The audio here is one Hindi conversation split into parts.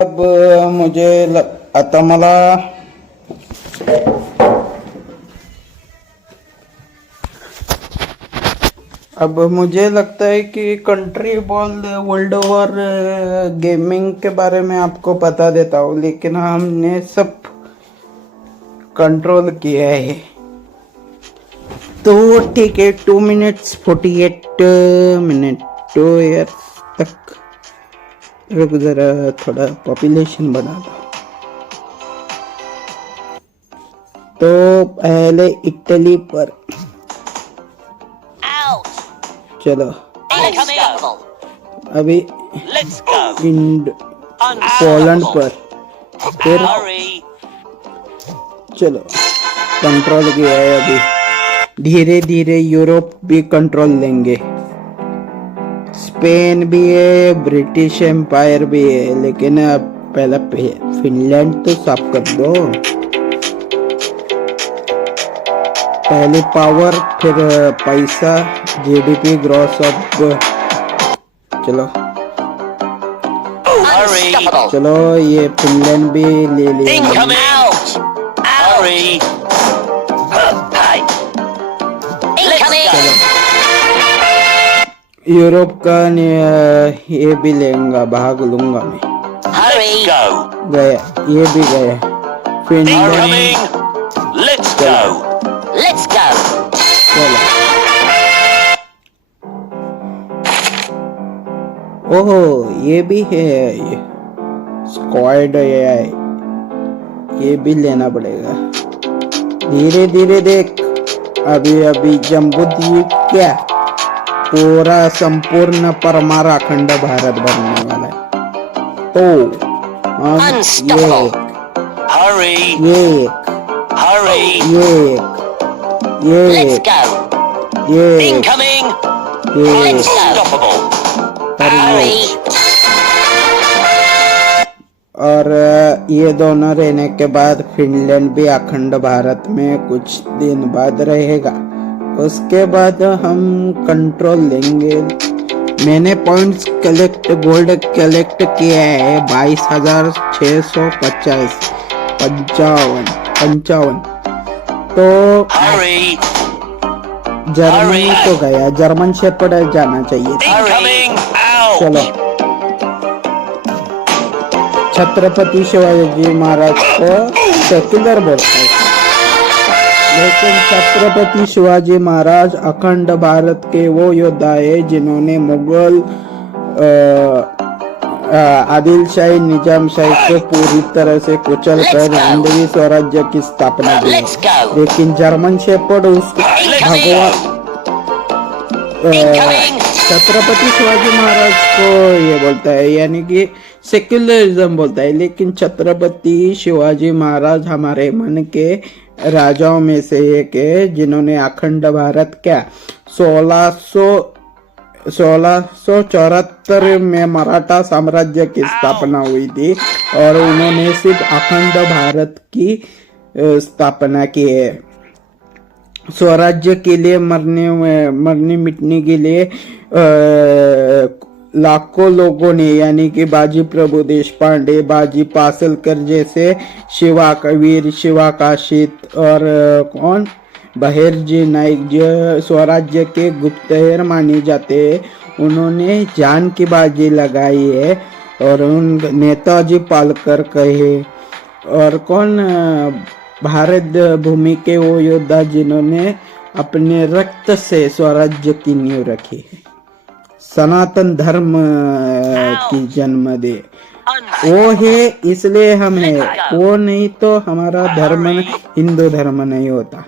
अब आता मला अब मुझे लगता है कि country ball world over gaming के बारे में आपको बता देता हूँ, लेकिन हमने सब कंट्रोल किया है। तो ठीक है, 2 minutes 48 मिनट 2 years तक रुक, जरा थोड़ा पॉपुलेशन बना दो। तो पहले इटली पर चलो, अभी पोलैंड पर, फिर चलो कंट्रोल किया है। अभी धीरे धीरे यूरोप भी कंट्रोल लेंगे। स्पेन भी है, ब्रिटिश एम्पायर भी है, लेकिन अब पहले फिनलैंड तो साफ कर दो। पहले पावर, फिर पैसा, जीडीपी ग्रॉस ऑफ। चलो चलो, ये फिनलैंड भी ले लिया। यूरोप का ये भी लेंगा, भाग लूंगा मैं। गया, ये भी गया। फिनलैंड, चलो। ओहो, ये भी है, ये स्क्वाड है, ये भी लेना पड़ेगा। धीरे धीरे देख, अभी अभी जम्बूद्वीप क्या पूरा संपूर्ण परमारा अखंड भारत बनने वाला है। तो और ये दोनों रहने के बाद फिनलैंड भी अखंड भारत में कुछ दिन बाद रहेगा। उसके बाद हम कंट्रोल लेंगे। मैंने पॉइंट्स गोल्ड कलेक्ट किया है 22,655। तो जर्मनी तो गया, जर्मन शेपर्ड जाना चाहिए। चलो, छत्रपति शिवाजी महाराज को सेक्युलर बोलते हैं, लेकिन छत्रपति शिवाजी महाराज अखंड भारत के वो योद्धा है जिन्होंने मुगल आदिलशाही निजामशाही को पूरी तरह से कुचल कर हिंदवी स्वराज्य की स्थापना की। लेकिन जर्मन शेपर्ड उसको भगवान छत्रपति शिवाजी महाराज को ये बोलता है, यानी कि सेक्युलरिज्म बोलता है। लेकिन छत्रपति शिवाजी महाराज हमारे मन के राजाओं में से एक है, जिन्होंने अखंड भारत क्या 1674 में मराठा साम्राज्य की स्थापना हुई थी, और उन्होंने सिर्फ अखंड भारत की स्थापना की है। स्वराज्य के लिए मरने मिटने के लिए लाखों लोगों ने, यानी कि बाजी प्रभु देशपांडे, बाजी पासलकर जैसे शिवा कबीर, शिवा काशित और कौन बहेरजी नाइक, जो स्वराज्य के गुप्तहेर माने जाते हैं, उन्होंने जान की बाजी लगाई है। और उन नेताजी पालकर कहे, और कौन भारत भूमि के वो योद्धा जिन्होंने अपने रक्त से स्वराज्य की नींव रखी है, सनातन धर्म की जन्म दे, वो है, इसलिए हम है। वो नहीं तो हमारा धर्म हिंदू धर्म नहीं होता।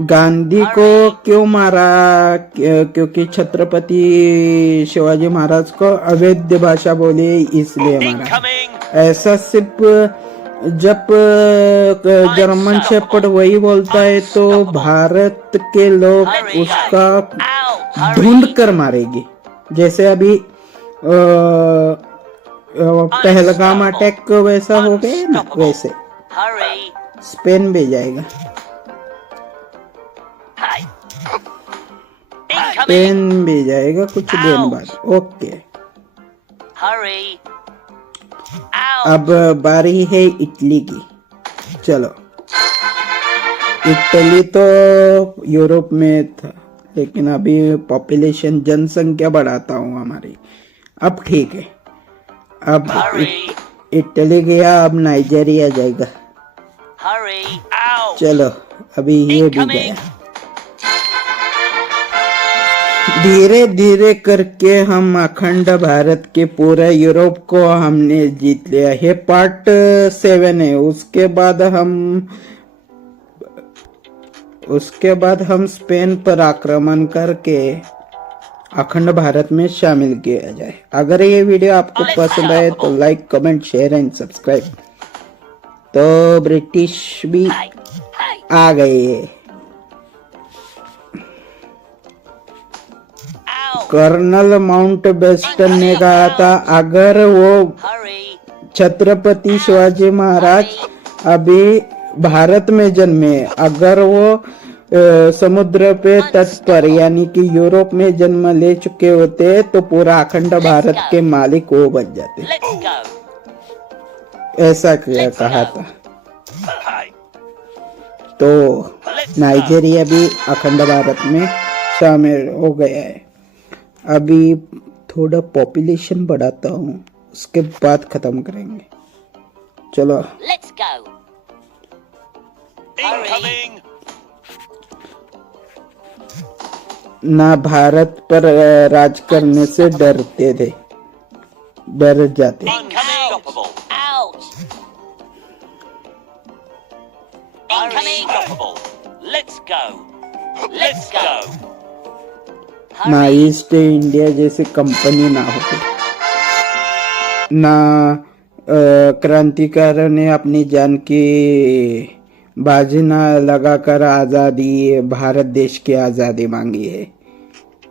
गांधी को क्यों मारा? क्योंकि छत्रपति शिवाजी महाराज को अवैध भाषा बोली, इसलिए मारा। ऐसा सिर्फ जब जर्मन शेपर्ड वही बोलता है तो भारत के लोग उसका ढूंढ कर मारेंगे। जैसे अभी पहलगाम अटैक वैसा हो गया ना, वैसे स्पेन भी जाएगा। स्पेन भी जाएगा कुछ दिन बाद। Okay, Hurry. अब बारी है इटली की। चलो, इटली तो यूरोप में था, लेकिन अभी पॉपुलेशन जनसंख्या बढ़ाता हूँ हमारी। अब ठीक है, अब Hurry. इटली गया, अब नाइजीरिया जाएगा। Hurry. Out. चलो, अभी ये भी Incoming. गया। धीरे धीरे करके हम अखंड भारत के पूरे यूरोप को हमने जीत लिया। ये पार्ट 7 है। उसके बाद हम स्पेन पर आक्रमण करके अखंड भारत में शामिल किया जाए। अगर ये वीडियो आपको पसंद आए तो like, comment, share and subscribe. तो ब्रिटिश भी आ गए। कर्नल माउंटबेटन ने कहा था, अगर वो Hurry. छत्रपति शिवाजी महाराज अभी भारत में जन्मे, अगर वो समुद्र पे तट पर यानी कि यूरोप में जन्म ले चुके होते तो पूरा अखंड भारत के मालिक वो बन जाते। Let's go. ऐसा कहा था। Hi. तो नाइजीरिया भी अखंड भारत में शामिल हो गया है। अभी थोड़ा पॉपुलेशन बढ़ाता हूँ, उसके बाद खत्म करेंगे। चलो, Let's go. Incoming. ना भारत पर राज करने से डरते थे, डर जाते। Unstoppable. Out. Incoming. Unstoppable. Let's go. Let's go. ना ईस्ट इंडिया जैसी कंपनी ना होती, ना क्रांतिकारियों ने अपनी जान की बाजी ना लगाकर आजादी, भारत देश की आजादी मांगी है।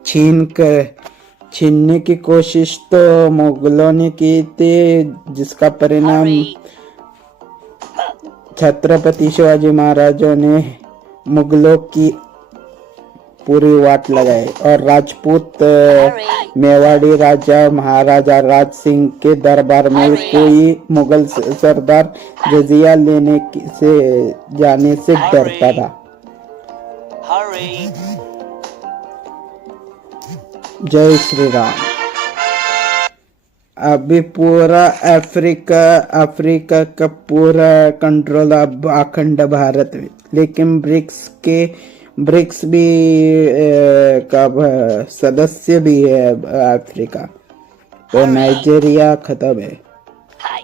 छीनने की कोशिश तो मुगलों ने की थी, जिसका परिणाम Hurry. छत्रपति शिवाजी महाराजों ने मुगलों की पूरी वाट लगाई और राजपूत मेवाड़ी राजा महाराजा राज सिंह के दरबार में कोई मुगल सरदार जजिया लेने से जाने से डरता था। Hurry. जय श्री राम। अभी पूरा अफ्रीका का पूरा कंट्रोल अब अखंड भारत में, लेकिन ब्रिक्स भी का सदस्य भी है अफ्रीका। तो नाइजीरिया खत्म है, Hi.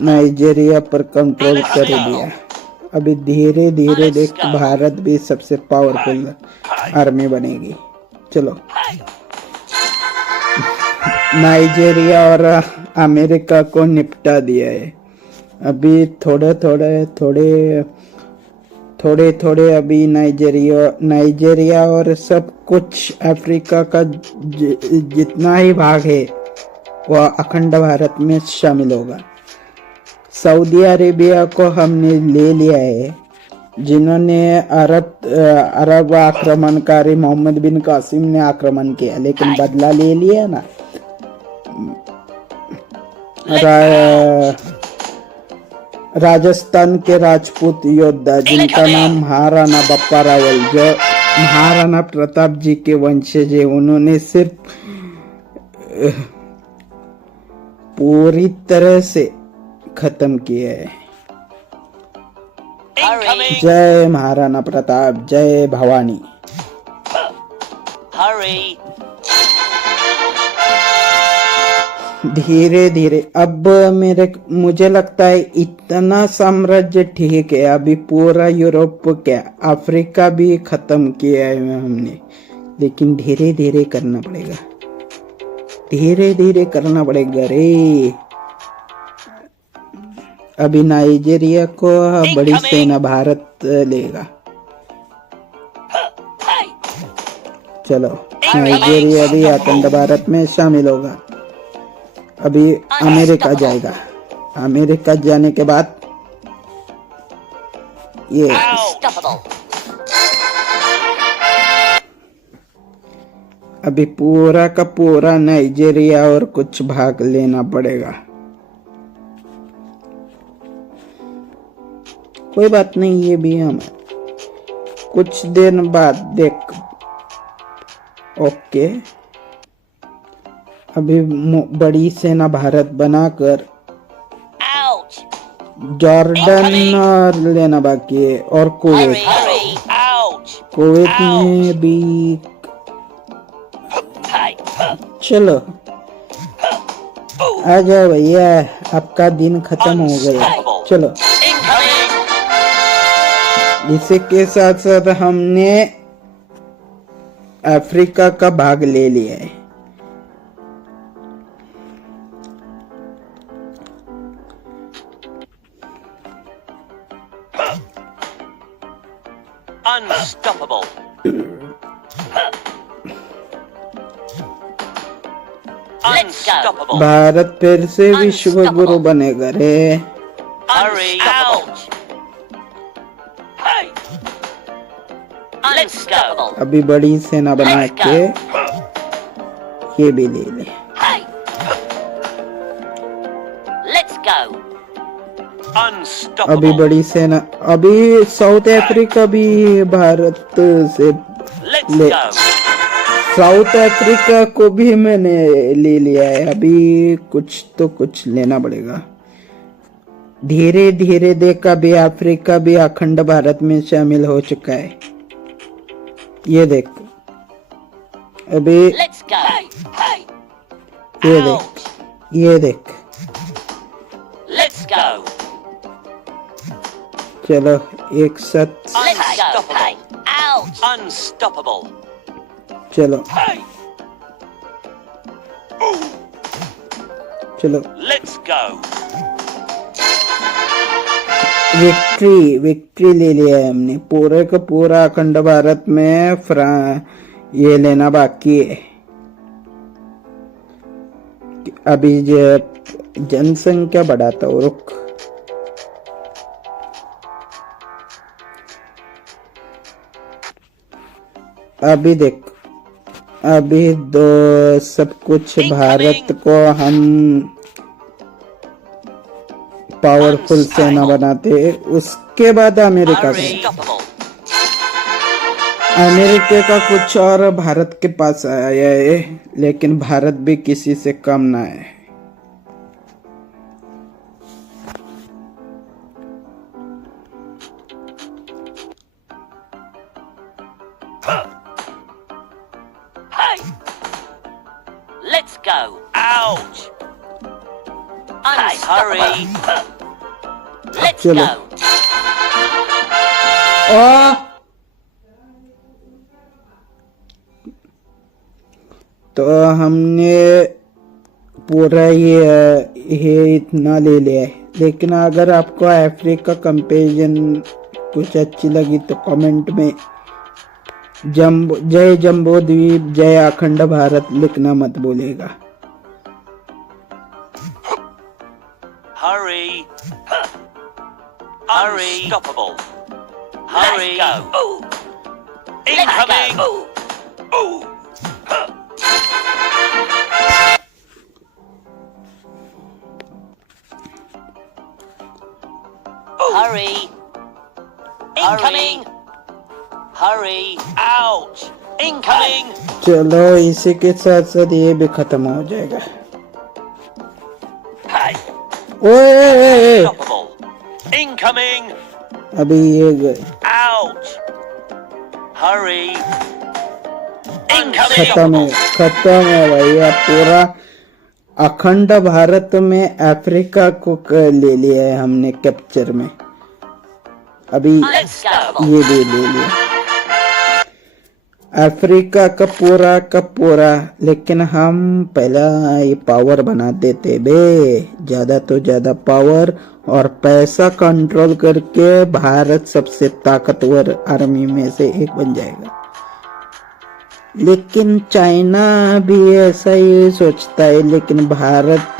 नाइजीरिया पर कंट्रोल कर दिया। अभी धीरे धीरे देख भारत भी सबसे पावरफुल आर्मी बनेगी। चलो, नाइजीरिया और अमेरिका को निपटा दिया है। अभी थोड़े अभी नाइजीरिया और सब कुछ अफ्रीका का जितना ही भाग है वह अखंड भारत में शामिल होगा। सऊदी अरेबिया को हमने ले लिया है, जिन्होंने अरब आक्रमणकारी मोहम्मद बिन कासिम ने आक्रमण किया, लेकिन बदला ले लिया ना। राजस्थान के राजपूत योद्धा जिनका नाम महाराणा बप्पा रावल, जो महाराणा प्रताप जी के वंशज है, उन्होंने सिर्फ पूरी तरह से खत्म किया है। Incoming. जय महाराणा प्रताप, जय भवानी। Hurry. धीरे धीरे अब मुझे लगता है इतना साम्राज्य ठीक है। अभी पूरा यूरोप क्या अफ्रीका भी खत्म किया है हमने, लेकिन धीरे धीरे करना पड़ेगा, धीरे धीरे करना पड़ेगा रे। अभी नाइजीरिया को बड़ी सेना भारत लेगा। चलो, नाइजीरिया भी अखंड भारत में शामिल होगा। अभी अमेरिका जाएगा, अमेरिका जाने के बाद ये Unstoppable. अभी पूरा का पूरा नाइजीरिया और कुछ भाग लेना पड़ेगा। कोई बात नहीं, ये भी हम कुछ दिन बाद देख। ओके, अभी बड़ी सेना भारत बनाकर Ouch! जॉर्डन और लेना बाकी है, और Hurry, Kuwait. hurry! Ouch! Kuwait में भी Hey! चलो आ जाओ भैया, आपका दिन खत्म हो गया। चलो, Incoming! इसी के साथ साथ हमने अफ्रीका का भाग ले लिया है। Unstoppable! Unstoppable! भारत फिर से विश्व गुरु बनेगा रे। Hurry! Ouch! Hey! Unstoppable! अभी बड़ी सेना बना के ये भी ले ले। Hey! Let's go! अभी Unstoppable! बड़ी सेना, अभी साउथ अफ्रीका भी भारत से Let's ले, go! साउथ अफ्रीका को भी मैंने ले लिया है। अभी कुछ लेना पड़ेगा। धीरे धीरे देखा भी अफ्रीका भी अखंड भारत में शामिल हो चुका है। ये देख, अभी Let's go! Hey! ये देख, ये देख। Let's go! चलो एक साथ, Unstoppable! Hey! Ouch! Unstoppable! चलो Hey! चलो। Let's go! विक्ट्री ले लिया है हमने। पूरे का पूरा अखंड भारत में ये लेना बाकी है। अभी जनसंख्या बढ़ाता हूँ, रुक। अभी देख, अभी सब कुछ भारत को हम पावरफुल सेना बनाते हैं। उसके बाद अमेरिका का, Unstoppable! अमेरिका का कुछ और भारत के पास आया है, लेकिन भारत भी किसी से कम ना है। Hey! Let's go! Ouch! Hurry! Let's चलो। go! तो हमने पूरा ये इतना ले लिया है। लेकिन अगर आपको अफ्रीका कंपेरिजन कुछ अच्छी लगी तो कमेंट में जय जम्बो द्वीप, जय अखंड भारत लिखना मत भूलिएगा। Hurry! Hurry! Unstoppable! Hurry! Let's go! Incoming! Hurry! Incoming! Hurry! Ouch! Incoming! चलो इसी के साथ साथ ये भी खत्म हो जाएगा। Hey! ओए, Unstoppable! Incoming! अभी ये गए। Ouch! Hurry! खत्म Incoming! है भाई। अब पूरा अखंड भारत में अफ्रीका को ले लिया है हमने कैप्चर में। अभी Unstoppable! ये भी ले लिया अफ्रीका का पूरा। लेकिन हम पहला ये पावर बना देते बे, ज्यादा तो ज्यादा पावर और पैसा कंट्रोल करके भारत सबसे ताकतवर आर्मी में से एक बन जाएगा। लेकिन चाइना भी ऐसा ही सोचता है, लेकिन भारत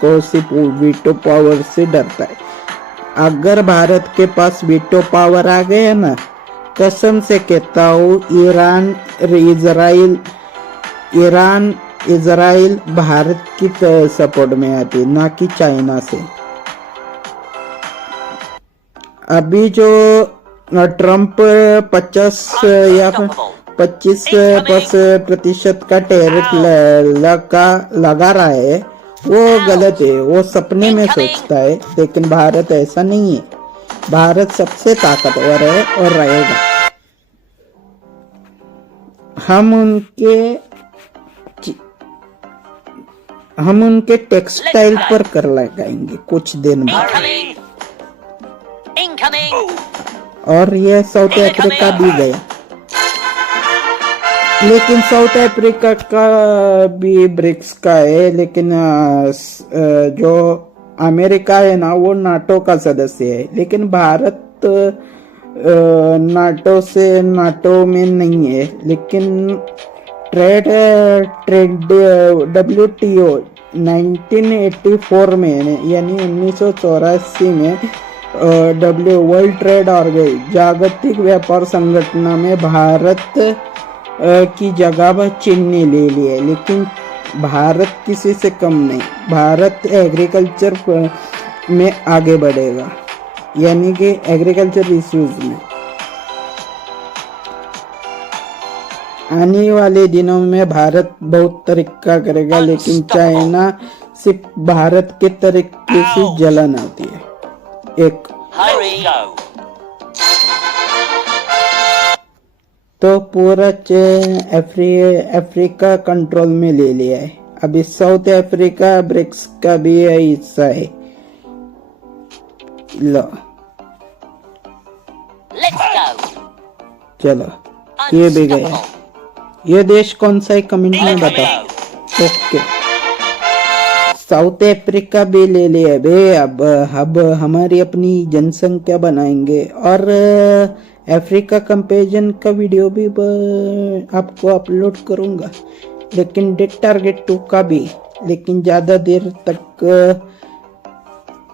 को सिर्फ वीटो पावर से डरता है। अगर भारत के पास वीटो पावर आ गया ना, कसम से कहता हूँ Iran, Israel Iran Israel Bharat की सपोर्ट में आती है, ना कि चाइना से। अभी जो ट्रम्प 50 या 25% का टैरिफ लगा रहा है, वो गलत है। वो सपने में सोचता है, लेकिन भारत ऐसा नहीं है। भारत सबसे ताकतवर है और रहेगा। हम उनके टेक्सटाइल पर कर लगाएंगे कुछ दिन बाद। और ये साउथ अफ्रीका भी गया, लेकिन साउथ अफ्रीका का भी ब्रिक्स का है, लेकिन जो अमेरिका है ना, वो नाटो का सदस्य है। लेकिन भारत नाटो में नहीं है। लेकिन ट्रेड WTO 1984 में, यानी 1984 में वर्ल्ड ट्रेड ऑर्गेनाइजेशन, जागतिक व्यापार संगठन में भारत की जगह चीन ने ले ली है। लेकिन भारत किसी से कम नहीं। भारत एग्रीकल्चर में आगे बढ़ेगा, यानी कि एग्रीकल्चर इश्यूज में। आने वाले दिनों में भारत बहुत तरीका करेगा, लेकिन चाइना सिर्फ भारत के तरीके से जलन आती है। एक तो पूरा अफ्रीका कंट्रोल में ले लिया है। अभी साउथ अफ्रीका ब्रिक्स का भी हिस्सा है। लो चलो, ये भी गया। ये देश कौन सा है कमेंट में बताओ। ओके, साउथ अफ्रीका भी ले लिया बे। अब हमारी अपनी जनसंख्या बनाएंगे। और अफ्रीका कंपेरिजन का वीडियो भी आपको अपलोड करूंगा, लेकिन डेट टारगेट 2 का भी। लेकिन ज्यादा देर तक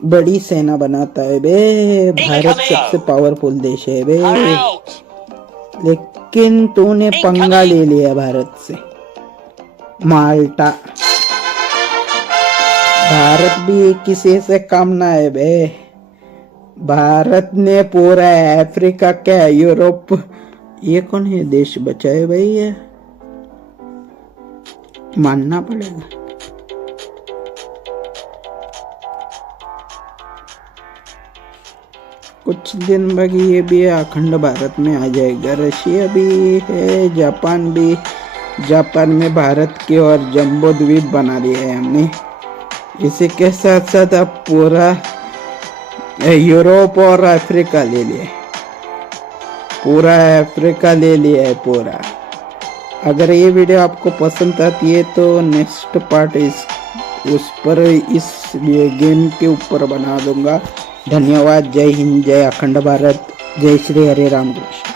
बड़ी सेना बनाता है बे। भारत सबसे पावरफुल देश है बे, लेकिन तूने पंगा ले लिया भारत से। माल्टा, भारत भी किसी से कम ना है बे। भारत ने पूरा अफ्रीका क्या, यूरोप, ये कौन है देश बचाए भाई, ये मानना पड़ेगा। कुछ दिन बाद ये भी अखंड भारत में आ जाएगा। रशिया भी है, जापान भी। जापान में भारत की और जम्बो द्वीप बना दिया है हमने। इसी के साथ साथ अब पूरा यूरोप और अफ्रीका ले लिया, पूरा अफ्रीका ले लिया है पूरा। अगर ये वीडियो आपको पसंद आती है तो नेक्स्ट पार्ट उस पर इस गेम के ऊपर बना दूंगा। धन्यवाद। जय हिंद, जय अखंड भारत, जय श्री हरे राम कृष्ण।